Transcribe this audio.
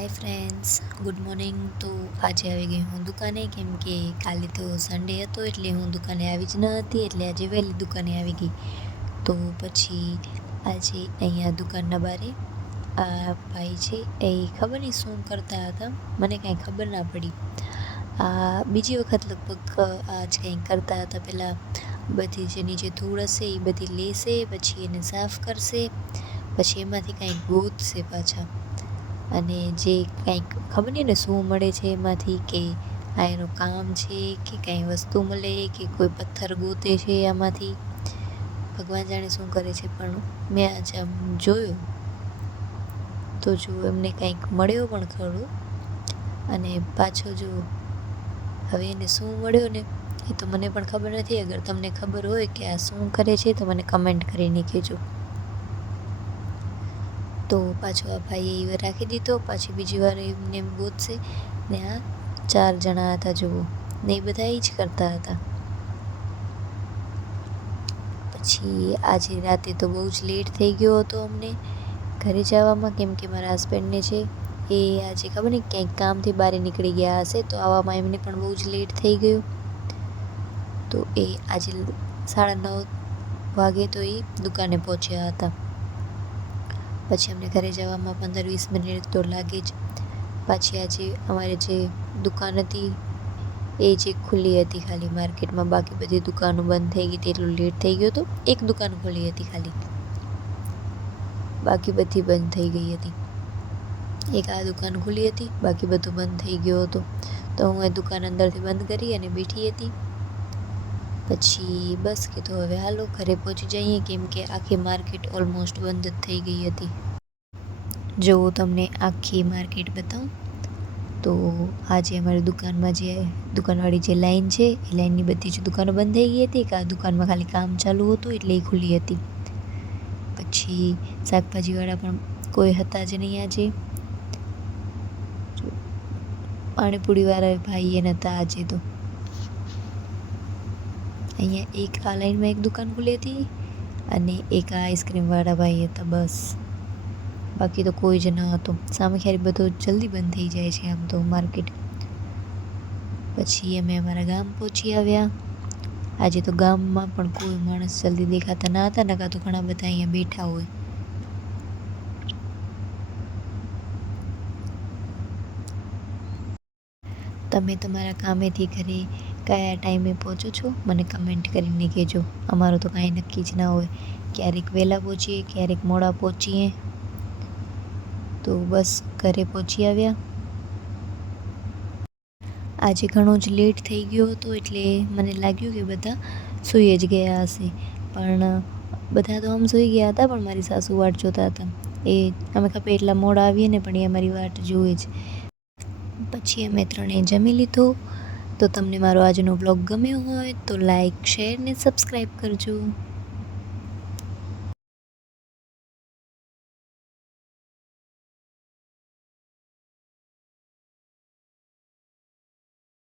Hi friends, good morning. તો આજે આવી ગઈ હું દુકાને, કેમ કે કાલે તો સન્ડે હતો એટલે હું દુકાને આવી જ ન હતી, એટલે આજે વહેલી દુકાને આવી ગઈ. તો પછી આજે અહીંયા દુકાનના બારે આ ભાઈ છે, એ ખબર નહીં શું કરતા હતા, મને કાંઈ ખબર ના પડી. આ બીજી વખત લગભગ આજ કંઈ કરતા હતા. પહેલાં બધી જે નીચે ધૂળ હશે એ બધી લેશે, પછી એને સાફ કરશે, પછી એમાંથી કાંઈક ગોતશે પાછા. અને જે કંઈક ખબર નહીં ને શું મળે છે એમાંથી, કે આ એનું કામ છે કે કાંઈ વસ્તુ મળે કે કોઈ પથ્થર ગોતે છે આમાંથી, ભગવાન જાણે શું કરે છે. પણ મેં આજે આમ જોયું તો જો એમને કંઈક મળ્યો પણ ખરું. અને પાછો જો હવે એને શું મળ્યો ને એ તો મને પણ ખબર નથી. અગર તમને ખબર હોય કે આ શું કરે છે તો મને કમેન્ટ કરીને કહેજો. તો પાછો આ ભાઈએ એ રાખી દીધો, પાછી બીજી વાર એમને એમ ગોતશે. ને આ 4 જણા હતા જુઓ, ને એ બધા એ જ કરતા હતા. પછી આજે રાતે તો બહુ જ લેટ થઈ ગયો હતો અમને ઘરે જવામાં, કેમ કે મારા હસબન્ડને છે એ આજે ખબર નહીં ક્યાંક કામથી બહાર નીકળી ગયા હશે, તો આવવામાં એમને પણ બહુ જ લેટ થઈ ગયું. તો એ આજે 9:30 વાગે તો એ દુકાને પહોંચ્યા હતા. પછી અમને ઘરે જવામાં 15-20 મિનિટ તો લાગે જ. પાછી આજે અમારે જે દુકાન હતી એ જે ખુલ્લી હતી ખાલી માર્કેટમાં, બાકી બધી દુકાનો બંધ થઈ ગઈ હતી, એટલું લેટ થઈ ગયો હતો. એક દુકાન ખુલ્લી હતી ખાલી, બાકી બધી બંધ થઈ ગઈ હતી. એક આ દુકાન ખુલ્લી હતી, બાકી બધું બંધ થઈ ગયો હતો. તો હું એ દુકાન અંદરથી બંધ કરી અને બેઠી હતી. પછી બસ કીધું હવે હાલો ઘરે પહોંચી જઈએ, કેમ કે આખી માર્કેટ ઓલમોસ્ટ બંધ જ થઈ ગઈ હતી. જો તમને આખી માર્કેટ બતાવું તો આજે અમારી દુકાનમાં જે દુકાનવાળી જે લાઈન છે એ લાઈનની બધી જ દુકાનો બંધ થઈ ગઈ હતી. આ દુકાનમાં ખાલી કામ ચાલુ હતું એટલે એ ખુલ્લી હતી. પછી શાકભાજીવાળા પણ કોઈ હતા જ નહીં આજે. પાણીપુરીવાળા ભાઈ એ નહોતા આજે. તો અહીંયા એક આ લાઈનમાં એક દુકાન ખુલ્લી હતી અને એક આ આઈસ્ક્રીમવાળા ભાઈ હતા, બસ. બાકી તો કોઈ જ ન હતું. સામે ખ્યાલ બધું જલ્દી બંધ થઈ જાય છે આમ તો માર્કેટ. પછી અમે અમારા ગામ પહોંચી આવ્યા. આજે તો ગામમાં પણ કોઈ માણસ જલ્દી દેખાતા ના હતા, નકા તો ઘણા બધા અહીંયા બેઠા હોય. તમે તમારા કામેથી ઘરે કયા ટાઈમે પહોંચો છો મને કમેન્ટ કરીને કહેજો. અમારું તો કાંઈ નક્કી જ ના હોય, ક્યારેક વહેલા પહોંચીએ, ક્યારેક મોડા પહોંચીએ. તો બસ ઘરે પહોંચી આવ્યા. આજે ઘણો જ લેટ થઈ ગયો હતો એટલે મને લાગ્યું કે બધા સૂઈ જ ગયા હશે, પણ બધા તો આમ સૂઈ ગયા હતા, પણ મારી સાસુ વાટ જોતા હતા. એ અમે ખપે એટલા મોડા આવીએ ને પણ એ અમારી વાટ જુએ જ. પછી અમે ત્રણેય જમી લીધું. તો તમને મારો આજનો બ્લોગ ગમ્યો હોય તો લાઈક, શેર ને સબસ્ક્રાઈબ કરજો.